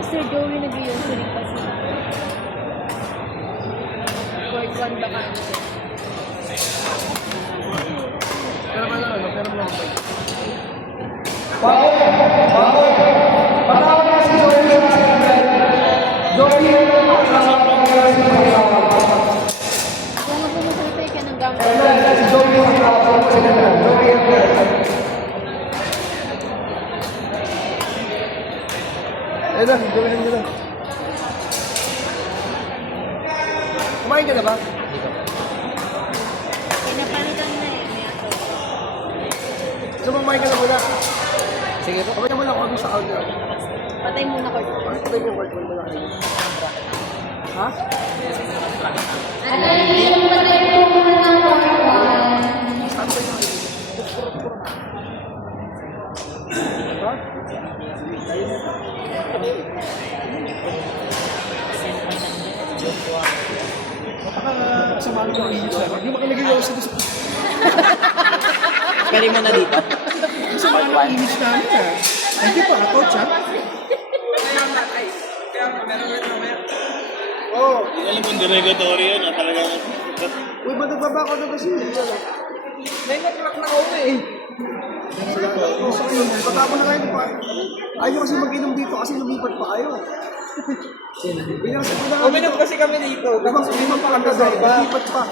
Master Joey nag-iuso rin kasi. Court 1 baka ano. Pero man ano, pero man ako. Patawag na si Joey sa Joey Kung nga pumasalitay ka ng gamit. si Joey Ayun na, gawin nyo na. Kumain ka na ba? Pinapalitan na eh. May ako. So, kumain ka na muna. Sige po. Okay na muna ako sa counter. Patay muna court 1. Bakit tayo yung work muna kayo? Ha? Alay, yung patay po muna ng court 1. Saan tayo yung ha? Samahan ko ang inis na. Hindi makalagay ako sa gusto. Pwede mo na dito. Samahan ko ang inis namin ah. Hindi pa, coach ha? Oo. Hindi alam kung derogatory yun, talagang... Uy, ba't nagbabako na kasi? May naklak na ako eh. Patapon na kayo pa. Ayaw kasi mag-inom dito kasi lumipat pa kayo. Uminom kasi kami dito. Limang pa kami sa iba. Lumipat pa.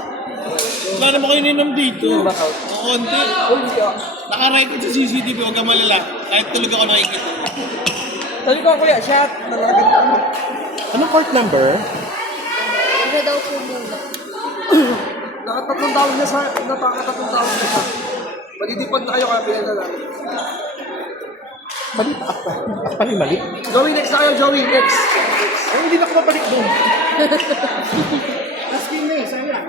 Wala naman kayo ninom dito. Knockout. O konti. Naka-record sa CCTV, huwag kang malala. Kahit tulog ako nakikita. Sabi ko kuya, shot. Nalagat ako. Anong court number? Ano daw po muna? Nakatatlong taon niya sa... Nakatatlong taon niya sa... Madidipag na kayo kaya pinala namin. Mali pa ako. Pali mali. Joey, next na kayo, Joey, next. Ay, hindi na ako mabalik doon. Last game na eh, sayang.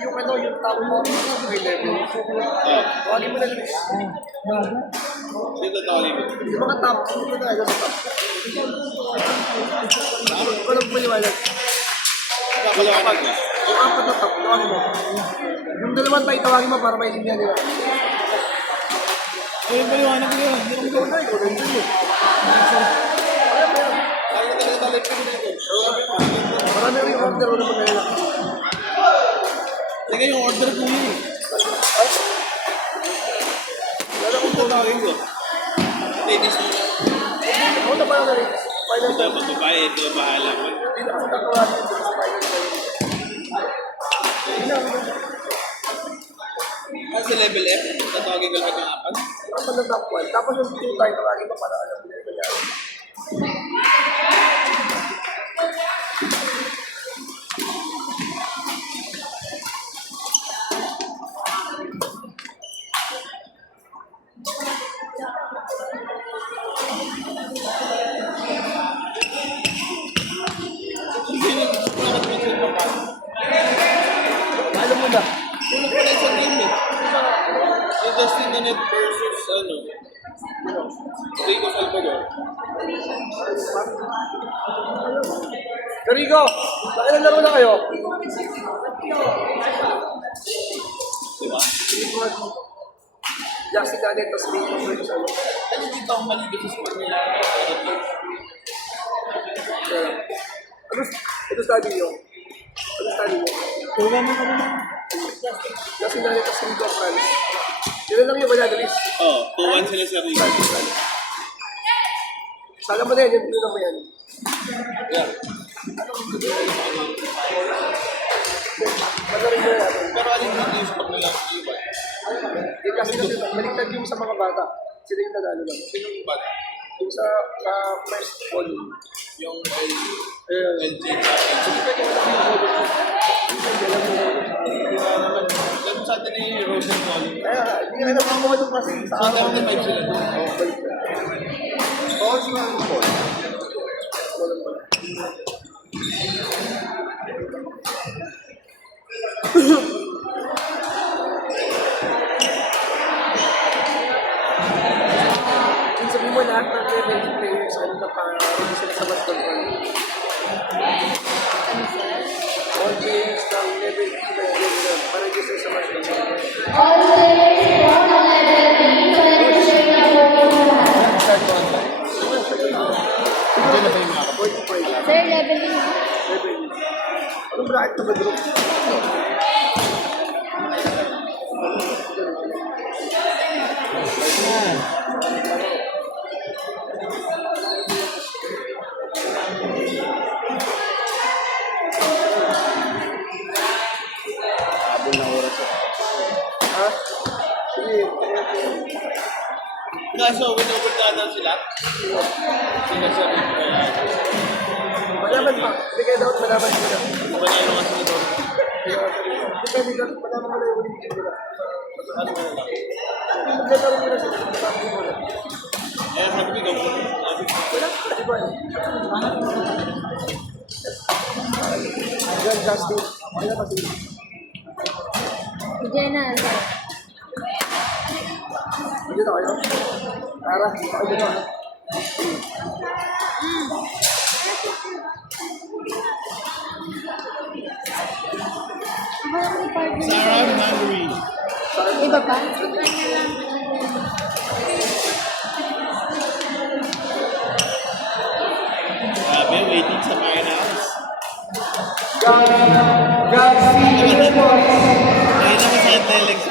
Yung ano, yung top mo, may level. Tawagin mo na lang. Dito tawagin ko. Yung mga top, ano na, yung top. Walang paliwanag. Kapalawanan ko. Yung apat na top, tawagin mo. Yung dalawang tayo tawagin mo para maintindihan nila. Ayun, paliwanag ko yun. Hindi Ikaw na, ikaw na yun. Kaya talaga talip ko dito. Marami rin order, wala magkailan. Teka, yung order ko yun. Wala kong tatawagin ko. Ladies mo na. Ako na parang rin. Final Ito, time. magbabae. Ito, bahala ko. Hindi na ako tatawagin dito sa final time. Hindi na ako Sa level F, tatawagin ko lahat ng apat. Tapos ng top 1. Tapos yung 2 tayo tawagin mo para alam nila ito yan. Alam mo na. Sino pala sa team eh? Yung Dustin Nanette versus ano? Rico Salvador. Rico, nakailan laro na kayo? Diba? Justin Danet, tapos Rico versus ano. Ano dito ang malibig sa sport nila? Ito study nyo. Ano study nyo? Justin Danet, tapos Rico France. Yun lang yung Valladolid. Oo, 2-1 sila sa Rico. Sana mo na yan, yun lang mo yan. Yeah. Magaling mo yan. Pero alin dito yung sport nila? Iba. Kasi baliktad yung sa mga bata. Sila yung nanalo lang. Sino yung bata? Yung sa first ball. Yung LG. Hindi pwede wala yung ball. Hindi pwede wala yung ball. Sa sa atin ay erosion quality. Kaya, hindi ka napamuha kasi sa So, 75 sila doon. Oo, sila ang po. Sabihin mo lahat ng level players, ano na para sila sa basketball. All players ng level para sila sa basketball. All players from the level B to register na po yung lahat. Start ko online. Hindi na ba yung mga kapag? Sir, level B. Anong bracket na ba group? Habol na oras. Ha? Sige. Kaso, win-overtime na sila. Sila sa Malaman pa. Hindi kayo dapat malaman sila. Panalo kasi ito. Depende ka, malaman mo na yung ulit nila. Ano na lang. Maglalaro nila sila. Sabi mo na. Eh, sabi ko, sabi ko. Wala. Di ba? Yan, Justin. Wala pa sila. Bigyan na. Hindi na kayo. Tara, kayo na. Ako ang department. Sarah Hungary. Iba pa? Grabe, waiting sa finals. Ayun naman sa Athletics.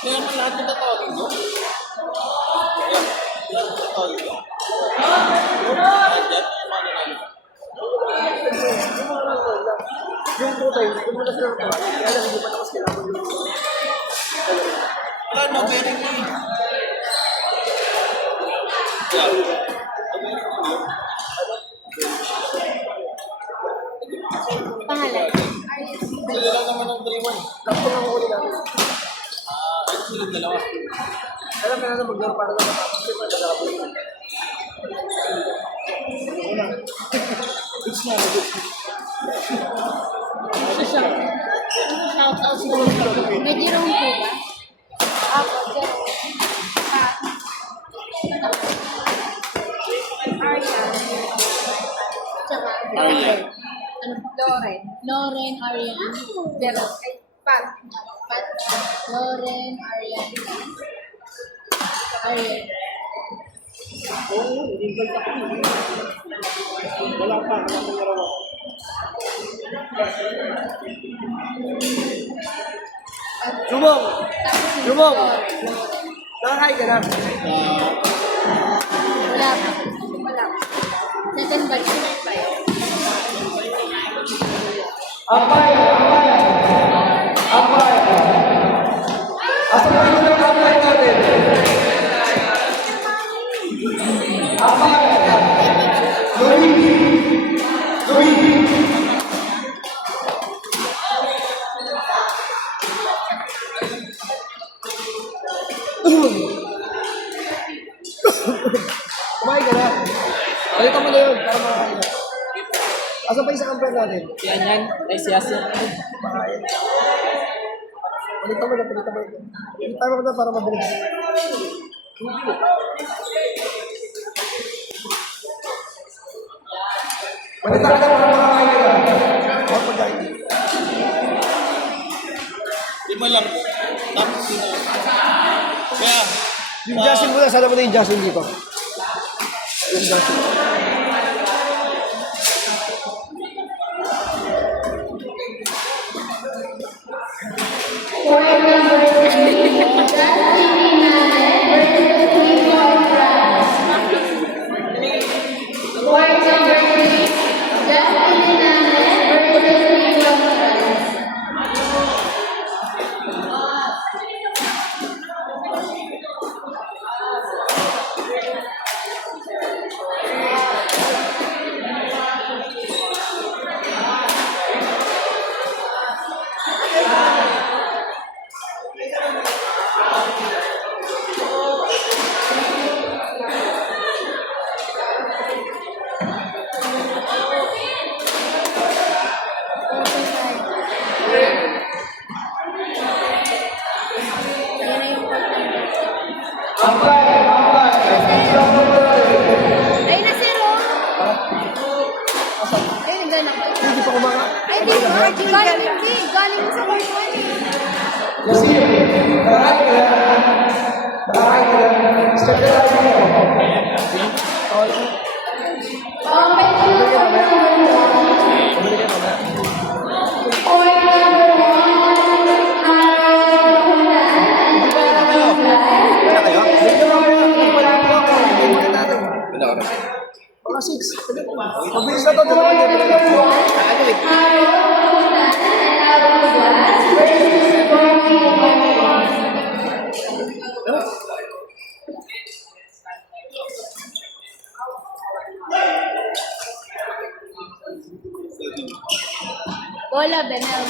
Kaya naman lahat ng tatawagin ko. Kaya, lahat ng tatawagin ko. Lahat yan, mga nanalo. Yung tutay, kung muna sila ng tawag, kaya lang hindi pa tapos kailangan yung Wala, no bearing me. Pangalan. Sila lang naman ng 3-1. Tapos ang huli namin. Ay, sila dalawa. Alam ka na maglaro para na matapos yung malalabo yun. Shout out sa may Jerome po ba? Ako, Jerome. Arya. Tsaka Arya. Ano? Loren. Loren, Arya. Jerome. Ay, Pat. Pat. Loren, Arya. Arya. Jumong! Tapos si Jumong! Loren. Nakakain ka na. Wala pa. Wala pa. Second batch pa yun. Asa pa yung nakakain natin? Kumain ka na. Balikan mo na yun para makakain ka. Asa pa yung sa kampan natin? Yan yan. Ay, siyasa. Balikan mo na, balikan mo na. Balikan mo na para mabilis. Balikan ka na para makakain ka na. Huwag pagkain. Lima lang. Tapos sino. Kaya, Yung Justin muna, sana mo na yung Justin dito. Yung Justin. For number 3, Justin Hernandez Galing sa court Kasi, mga 6. Mabilis na to, dalawa din. Bola, Benel.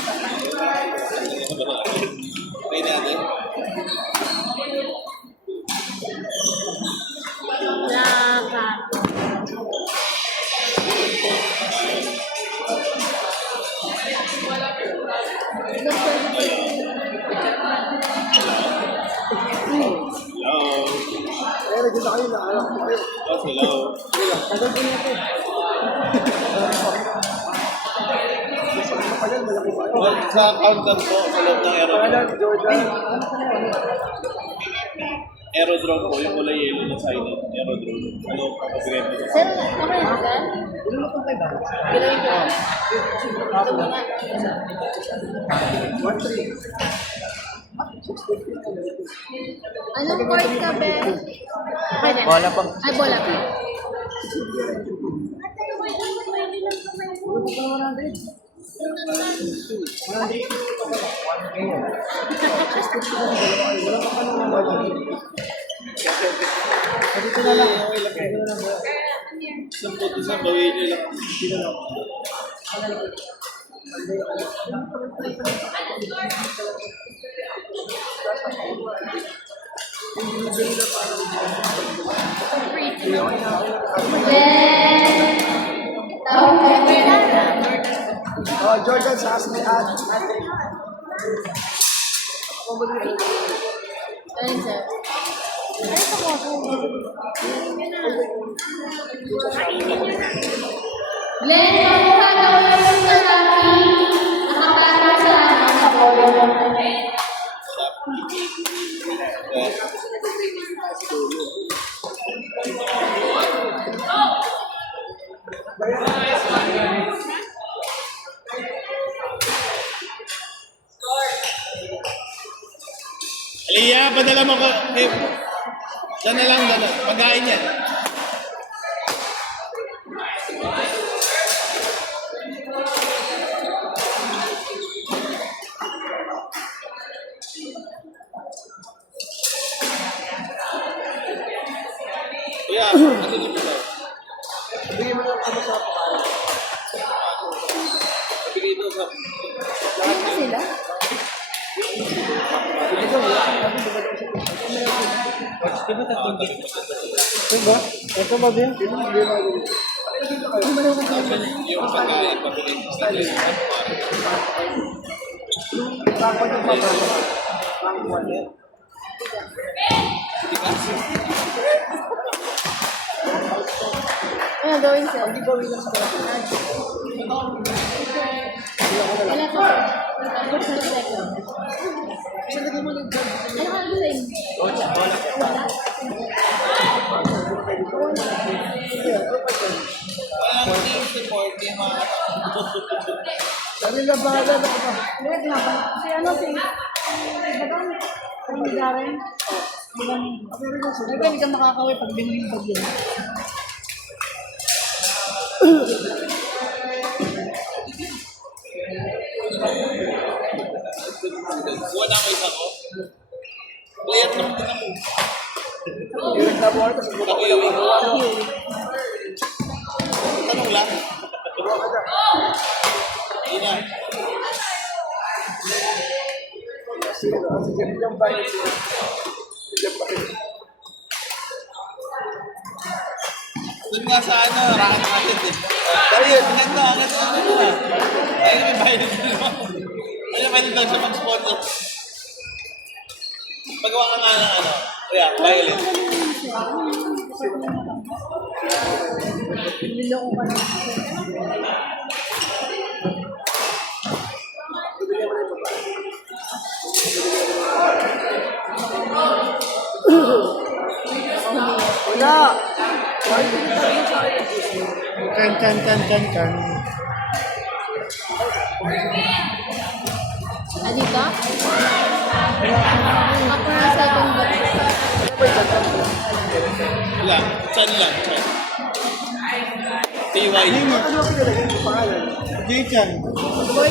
May natin. Laka. Hello. Kaya nagkita kayo na, alam ko kayo. Oh, hello. Kapag malaki pa. Well, sa accountant po, sa loob ng Pangalan, aerodrome. Jordan. Aerodrome po, yung kulay yellow na sign up. Aerodrome. Sa loob ng pag-rent. Sir, okay na ba? Bilay ko. Ito muna. Anong court ka, Be? Bola pa. Ay, bola pa. Isang po, isang bawin nyo lang. Oh, Jordan sa Asmihan. Ayun, sir. Ay, ito ko ako. Glenn, makuha daw yung sa laki. Nakatara sa mga bola. Aliyah, padala mo ko. Hey, dyan na lang, dyan na. Pagkain yan. Yeah, ano dito ba? Bigyan mo lang kami sa pakain. Bigay ito sa... Sila? Diba? Ito ba din? Yung pagkain, pabigay ko sa Takot yung pagkain. Ang wallet. Ano gawin, sir? Hindi gawin lang sa pagkain. Wala ko. Tapos na second. Kasi lagay mo lang dyan. Ano ka gawin? Wala. Walang team support, yung mga... Dali lang bahala na ka. Wait nga ba? Si ano, si... Bagang... Ang Darren? Bagang... Ay, hindi ka makakawin pag di mo yung bagyo. Buwan na kayo ako. Player naman din ako. Yung nagtabuhan kasi buka ko lang. Tanong lang. Buka ka na. Hindi na. Kasi yung bayan siya. Yung bayan. Doon nga sa ano, rakan natin din. Ayun, ganda, ganda. Ayun, may bayad din naman. Ayun, may bayad daw siya mag-sponsor. Magawa ka nga ng ano, kaya, violin. Niloko ka na. Wala. Kahit pinagtalo mo sa akin. Kan. Ah, dito? Ako na second box. Wala. Chan lang. Chan. TY. Ano ang pinalagay mo pangalan? Jay Chan. Boy,